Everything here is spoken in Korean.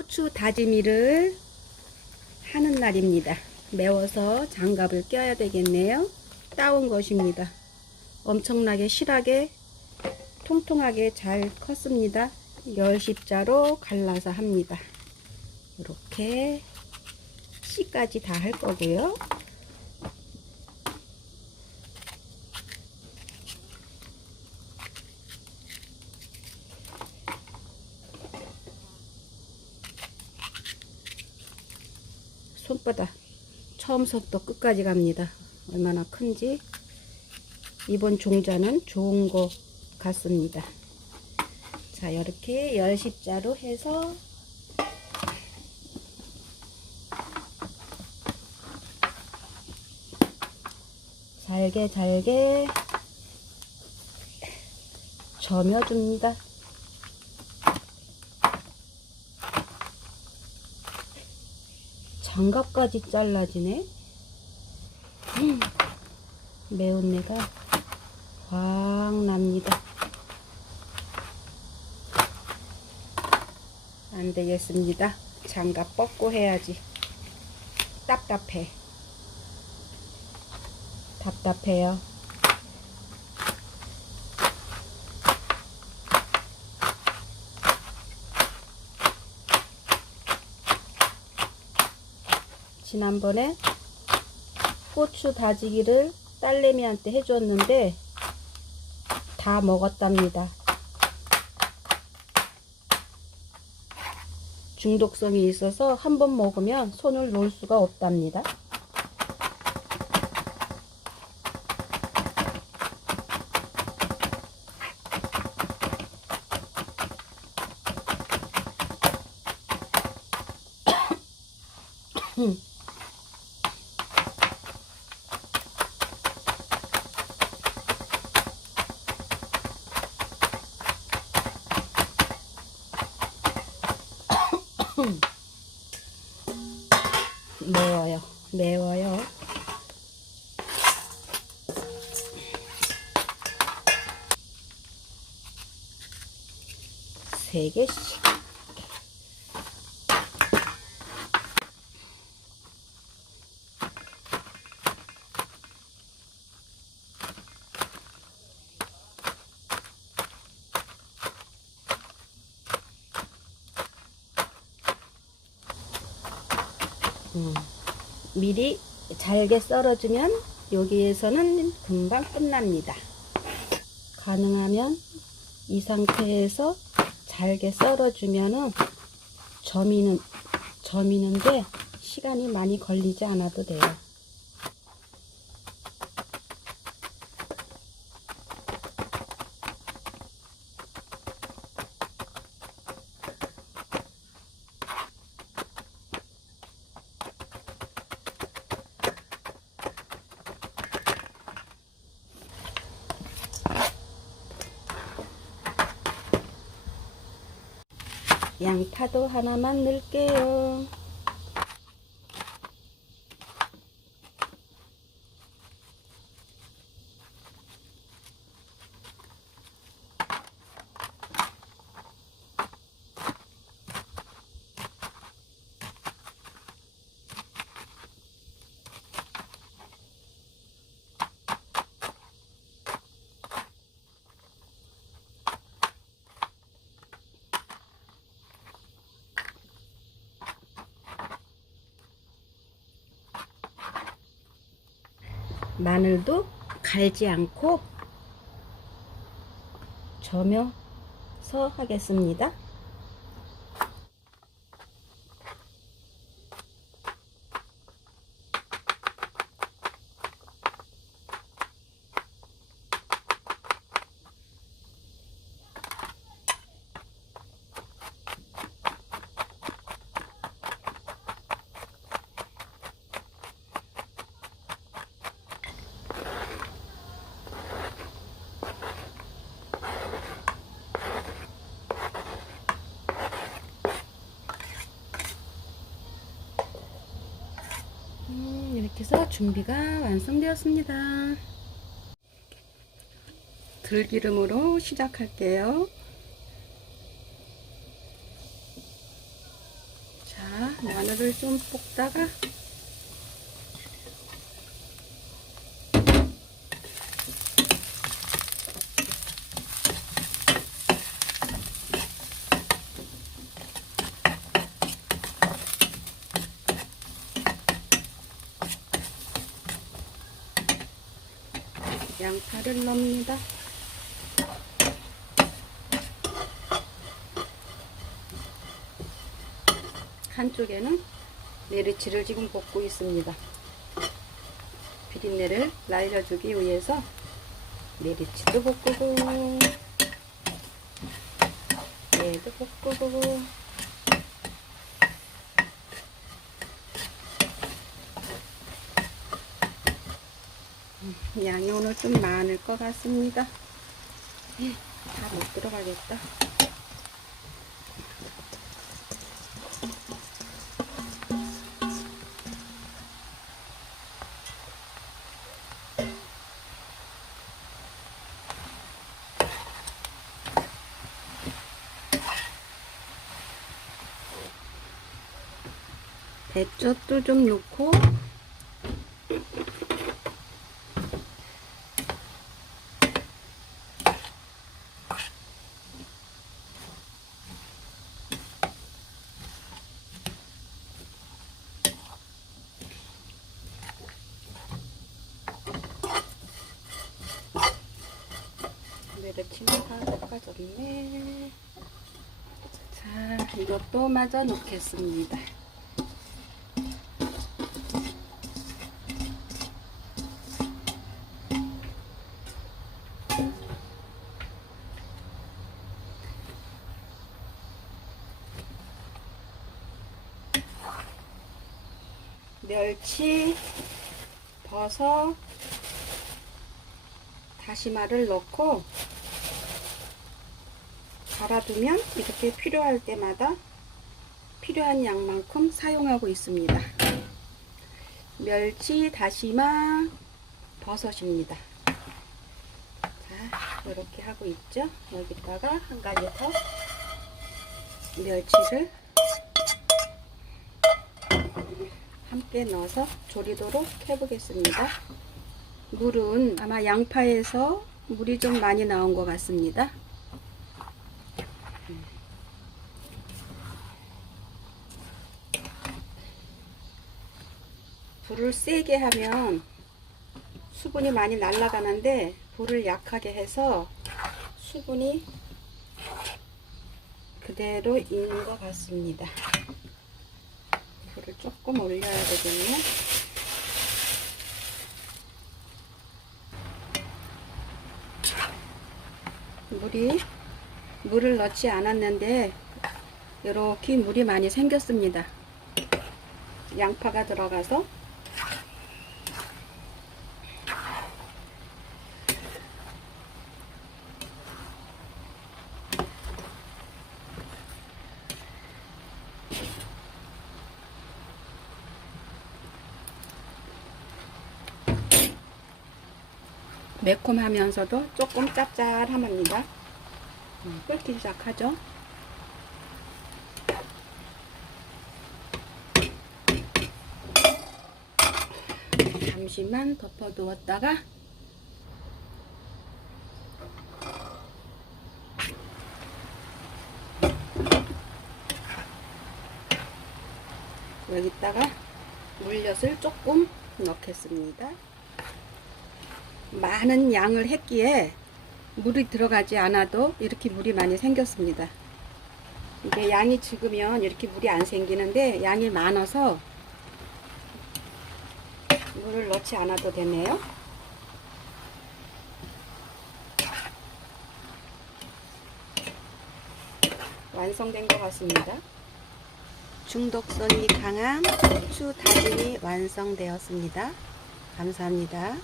고추 다지미를 하는 날입니다. 매워서 장갑을 껴야 되겠네요. 따온 것입니다. 엄청나게 실하게 통통하게 잘 컸습니다. 열십자로 갈라서 합니다. 이렇게 씨까지 다 할 거고요. 손바닥 처음부터 끝까지 갑니다. 얼마나 큰지 이번 종자는 좋은 것 같습니다. 자 이렇게 열십자로 해서 잘게 잘게 저며줍니다. 장갑까지 잘라지네. 음, 매운내가 확 납니다. 안 되겠습니다. 장갑 벗고 해야지. 답답해. 답답해요. 지난번에 고추 다지기를 딸내미한테 해줬는데 다 먹었답니다. 중독성이 있어서 한 번 먹으면 손을 놓을 수가 없답니다. 매 3개씩 음, 미리 잘게 썰어주면 여기에서는 금방 끝납니다. 가능하면 이 상태에서 잘게 썰어주면은 점이는 점이는데 시간이 많이 걸리지 않아도 돼요. 양파도 하나만 넣을게요. 마늘도 갈지 않고 저며서 하겠습니다. 음, 이렇게 해서 준비가 완성되었습니다. 들기름으로 시작할게요. 마늘을 좀 볶다가 양파를 넣습니다. 한쪽에는 메리치를 지금 볶고 있습니다. 비린내를 날려주기 위해서 메리치도 볶고 얘도 볶고 양이 오늘 좀 많을 것 같습니다. 다 못 들어가겠다. 배젓도 좀 넣고 메르치가 볶아졌네. 자, 이것도 마저 넣겠습니다. 멸치, 버섯, 다시마를 넣고 갈아두면 이렇게 필요할 때마다 필요한 양만큼 사용하고 있습니다. 멸치, 다시마, 버섯입니다. 자, 이렇게 하고 있죠. 여기다가 한 가지 더 멸치를 함께 넣어서 조리도록 해보겠습니다. 물은 아마 양파에서 물이 좀 많이 나온 것 같습니다. 불을 세게 하면 수분이 많이 날아가는데 불을 약하게 해서 수분이 그대로 있는 것 같습니다. 불을 조금 올려야 되겠네. 물이 물을 넣지 않았는데 이렇게 물이 많이 생겼습니다. 양파가 들어가서 매콤하면서도 조금 짭짤합니다. 음, 끓기 시작하죠. 잠시만 덮어두었다가 여기다가 물엿을 조금 넣겠습니다. 많은 양을 했기에 물이 들어가지 않아도 이렇게 물이 많이 생겼습니다. 이게 양이 적으면 이렇게 물이 안 생기는데 양이 많아서 물을 넣지 않아도 되네요. 완성된 것 같습니다. 중독성이 강한 고추 다짐이 완성되었습니다. 감사합니다.